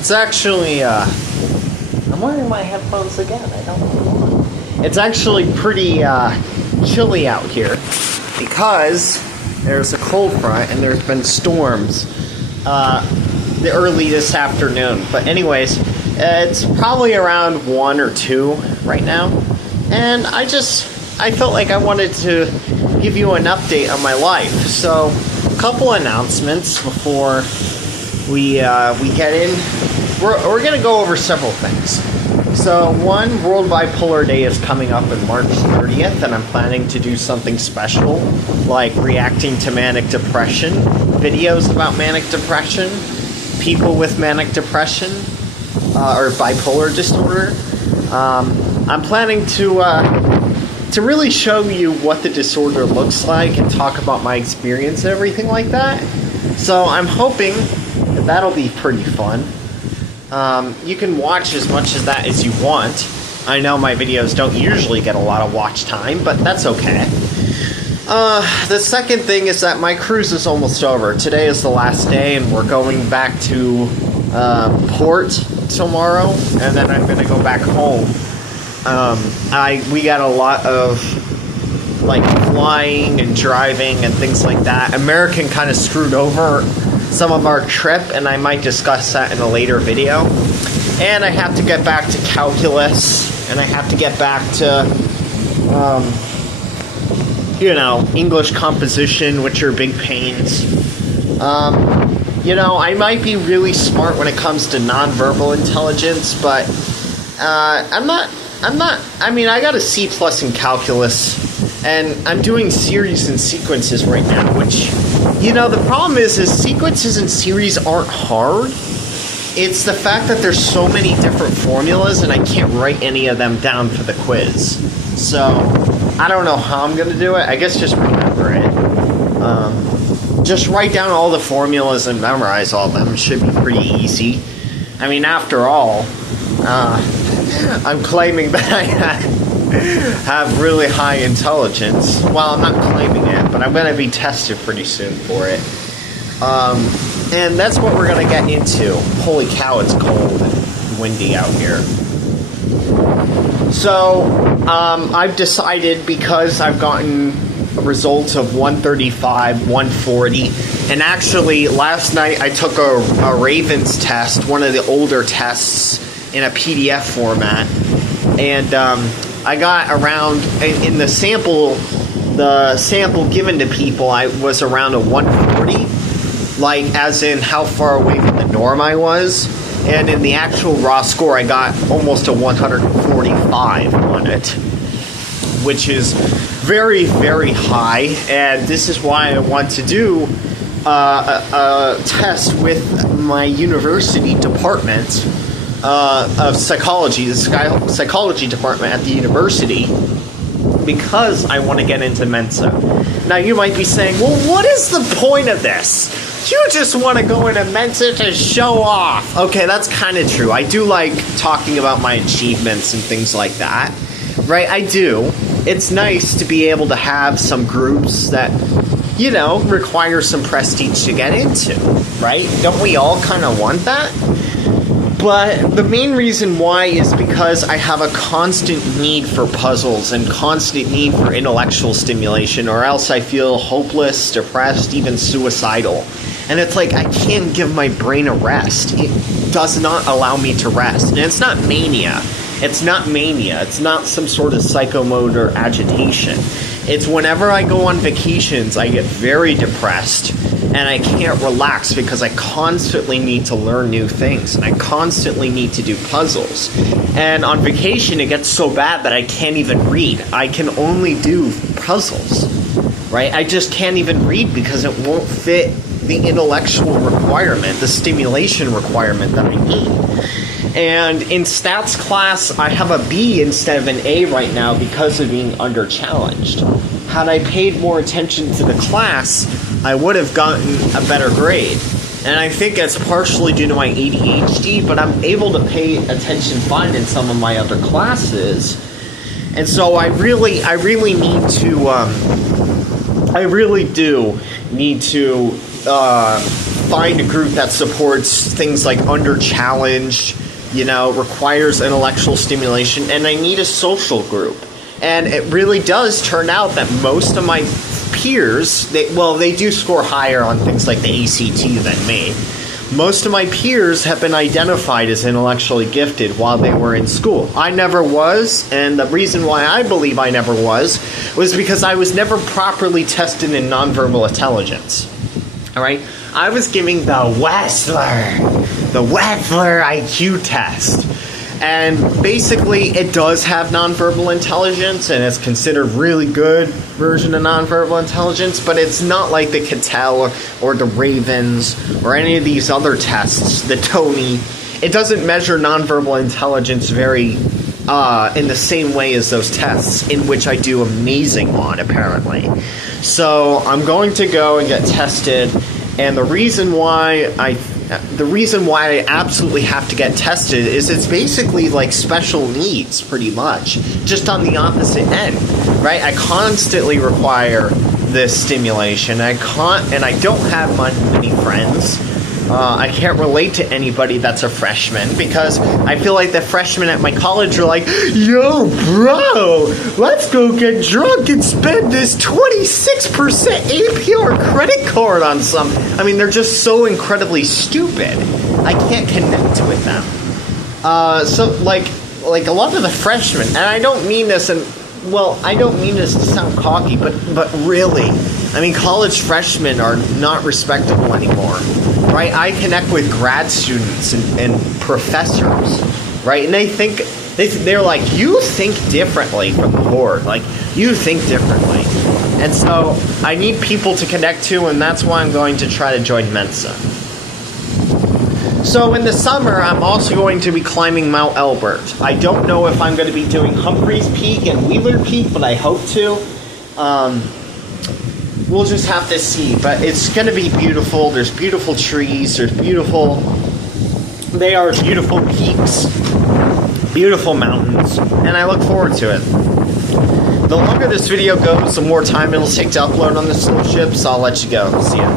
It's actually, I'm wearing my headphones again. I don't know why. It's actually pretty chilly out here because there's a cold front and there's been storms the early this afternoon. But anyways, it's probably around 1 or 2 right now. And I felt like I wanted to give you an update on my life. So, a couple announcements before we get in. We're going to go over several things. So, one, World Bipolar Day is coming up on March 30th, and I'm planning to do something special, like reacting to manic depression, videos about manic depression, people with manic depression, or bipolar disorder. I'm planning to really show you what the disorder looks like and talk about my experience and everything like that. So I'm hoping that that'll be pretty fun. You can watch as much of that as you want. I know my videos don't usually get a lot of watch time, but that's okay. The second thing is that my cruise is almost over. Today is the last day, and we're going back to port tomorrow, and then I'm going to go back home. We got a lot of like flying and driving and things like that. American kind of screwed over some of our trip, and I might discuss that in a later video. And I have to get back to calculus, and I have to get back to, English composition, which are big pains. I might be really smart when it comes to nonverbal intelligence, but I got a C+ in calculus, and I'm doing series and sequences right now, which, the problem is sequences and series aren't hard. It's the fact that there's so many different formulas, and I can't write any of them down for the quiz. So, I don't know how I'm going to do it. I guess just remember it. Just write down all the formulas and memorize all of them. It should be pretty easy. I mean, after all, I'm claiming that I have really high intelligence. Well, I'm not claiming it, but I'm going to be tested pretty soon for it. And that's what we're going to get into. Holy cow, it's cold and windy out here. So, I've decided, because I've gotten results of 135, 140, and actually last night I took a Ravens test, one of the older tests, in a PDF format, and I got around, in the sample given to people, I was around a 140, like as in how far away from the norm I was, and in the actual raw score I got almost a 145 on it, which is very, very high, and this is why I want to do a test with my university department of psychology, the psychology department at the university, because I want to get into Mensa. Now you might be saying, well, what is the point of this? You just want to go into Mensa to show off. Okay, that's kind of true. I do like talking about my achievements and things like that. Right, I do. It's nice to be able to have some groups that, require some prestige to get into, right? Don't we all kind of want that? But the main reason why is because I have a constant need for puzzles and constant need for intellectual stimulation, or else I feel hopeless, depressed, even suicidal. And it's like I can't give my brain a rest. It does not allow me to rest. And it's not mania. It's not some sort of psychomotor agitation. It's whenever I go on vacations, I get very depressed, and I can't relax because I constantly need to learn new things, and I constantly need to do puzzles. And on vacation, it gets so bad that I can't even read. I can only do puzzles, right? I just can't even read because it won't fit the intellectual requirement, the stimulation requirement that I need. And in stats class, I have a B instead of an A right now because of being under-challenged. Had I paid more attention to the class, I would have gotten a better grade. And I think it's partially due to my ADHD, but I'm able to pay attention fine in some of my other classes. And so I really do need to find a group that supports things like under challenged, requires intellectual stimulation, and I need a social group. And it really does turn out that most of my peers, they do score higher on things like the ACT than me. Most of my peers have been identified as intellectually gifted while they were in school. I never was, and the reason why I believe I never was because I was never properly tested in nonverbal intelligence. All right? I was giving the Wechsler IQ test. And basically, it does have nonverbal intelligence, and it's considered really good version of nonverbal intelligence, but it's not like the Cattell or the Ravens or any of these other tests, the Tony. It doesn't measure nonverbal intelligence very in the same way as those tests, in which I do amazing on, apparently. So I'm going to go and get tested, and the reason why I absolutely have to get tested is it's basically like special needs, pretty much, just on the opposite end, right? I constantly require this stimulation, and I don't have many friends. I can't relate to anybody that's a freshman because I feel like the freshmen at my college are like, yo, bro, let's go get drunk and spend this 26% APR credit card on some. I mean, they're just so incredibly stupid. I can't connect with them. So like a lot of the freshmen, and I don't mean this, I don't mean this to sound cocky, but really, I mean, college freshmen are not respectable anymore, right? I connect with grad students and professors, right? And they're like, you think differently from the board. Like, you think differently. And so I need people to connect to, and that's why I'm going to try to join Mensa. So in the summer, I'm also going to be climbing Mount Elbert. I don't know if I'm going to be doing Humphreys Peak and Wheeler Peak, but I hope to. We'll just have to see, but it's going to be beautiful. There's beautiful trees. They are beautiful peaks, beautiful mountains, and I look forward to it. The longer this video goes, the more time it'll take to upload on the slow ship, so I'll let you go. See ya.